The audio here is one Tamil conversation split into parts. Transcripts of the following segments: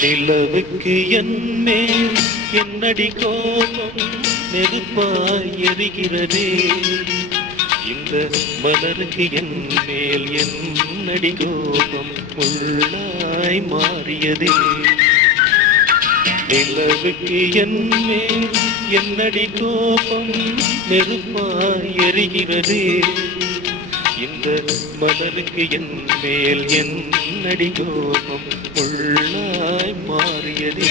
நிலவுக்கு என்மேல் என்னடி கோபம் நெருப்பாய் எரிகிறதே. இந்த மலருக்கு என்மேல் என்னடி கோபம் முள்ளாய் மாறியதே. நிலவுக்கு என்மேல் என்னடி கோபம் நெருப்பாய் எரிகிறதே. இந்த மலருக்கு என்மேல் என்னடி கோபம் முள்ளாய் மாறியதே.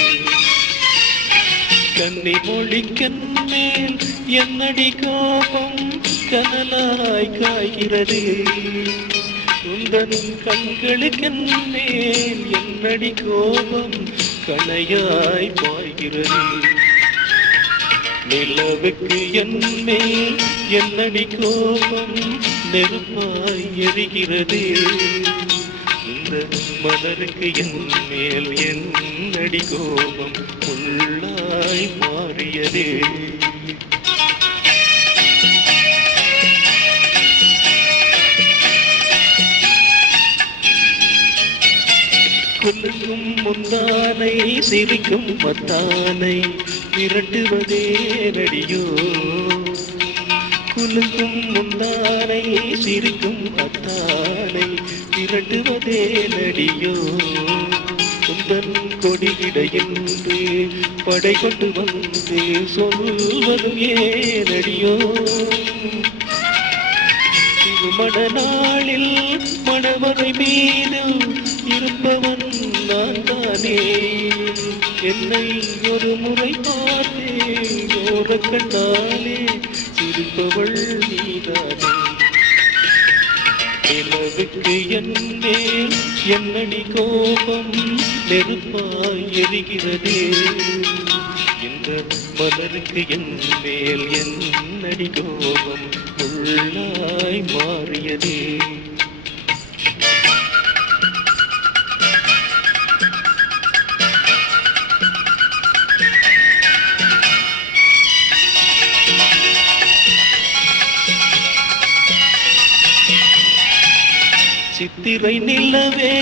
கன்னி மொழிக்கென்மேல் என்னடி கோபம் கனலாய் காய்கிறது. உந்தன் கண்களுக்கென்மேல் என்னடி கோபம் கணையாய் பாய்கிறது. நிலவுக்கு என்மேல் என்னடி கோபம் நெருப்பாய் எரிகிறது. இந்த மலருக்கு என்மேல் என்னடி கோபம் முள்ளாய் மாறியதே. குலுக்கும் முந்தானை சிரிக்கும் மத்தானை விரட்டுவதே நடியோ. குலுக்கும் முந்தானை சிரிக்கும் மத்தானை விரட்டுவதே நடியோ. உந்தன் கொடியிடையென்று படை கொண்டு வந்து சொல்வதும் ஏனடியோ. திருமண நாளில் மணவரை மீது இருப்பவன் நான் தானே. என்னை ஒரு முறை பார்த்தேன் ஓரக் கண்ணாலே சிரிப்பவள் நீதானே. நிலவுக்கு என்மேல் என்னடி கோபம் நெருப்பாய் எரிகிறதே. இந்த மலருக்கு என்மேல் என்னடி கோபம் முள்ளாய் மாறியதே. சித்திரை நிலவே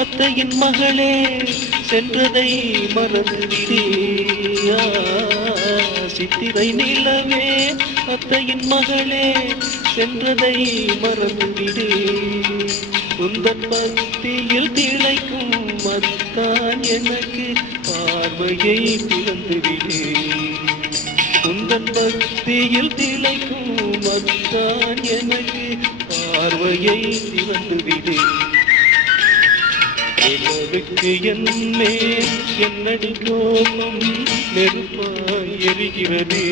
அத்தையின் மகளே சென்றதை மறந்துவிடே. சித்திரை நிலவே அத்தையின் மகளே சென்றதை மறந்துவிடே. உந்தன் பக்தியில் திளைக்கும் மத்தான் எனக்கு பார்வையை திறந்துவிடே. உந்தன் பக்தியில் திளைக்கும் மத்தான் எனக்கு பார்வையை திறந்துவிடு. நிலவுக்கு என்மேல் என்னடி கோபம் நெருப்பாய் எரிகிறது.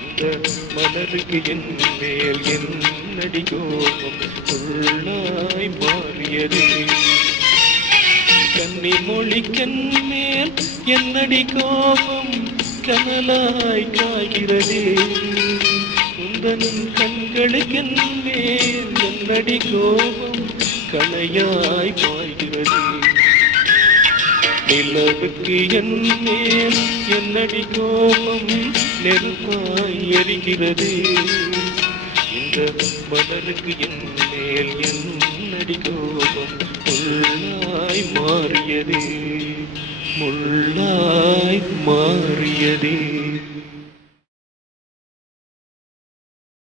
இந்த மலருக்கு என்மேல் என்னடி கோபம் உள்ளாய் மாறியது. கன்னி மொழிக்கென்மேல் என்னடி கோபம் கனலாய் காய்கிறது. உந்தன் கண்களுக்கென்மேல் என்னடி கோபம் கணையாய் பாய்கிறது. நிலவுக்கு என்மேல் என்னடி கோபம் நெருப்பாய் எரிகிறது. இந்த மலருக்கு என்மேல் என்னடி கோபம் முள்ளாய் மாறியது. முள்ளாய் மாறியதே.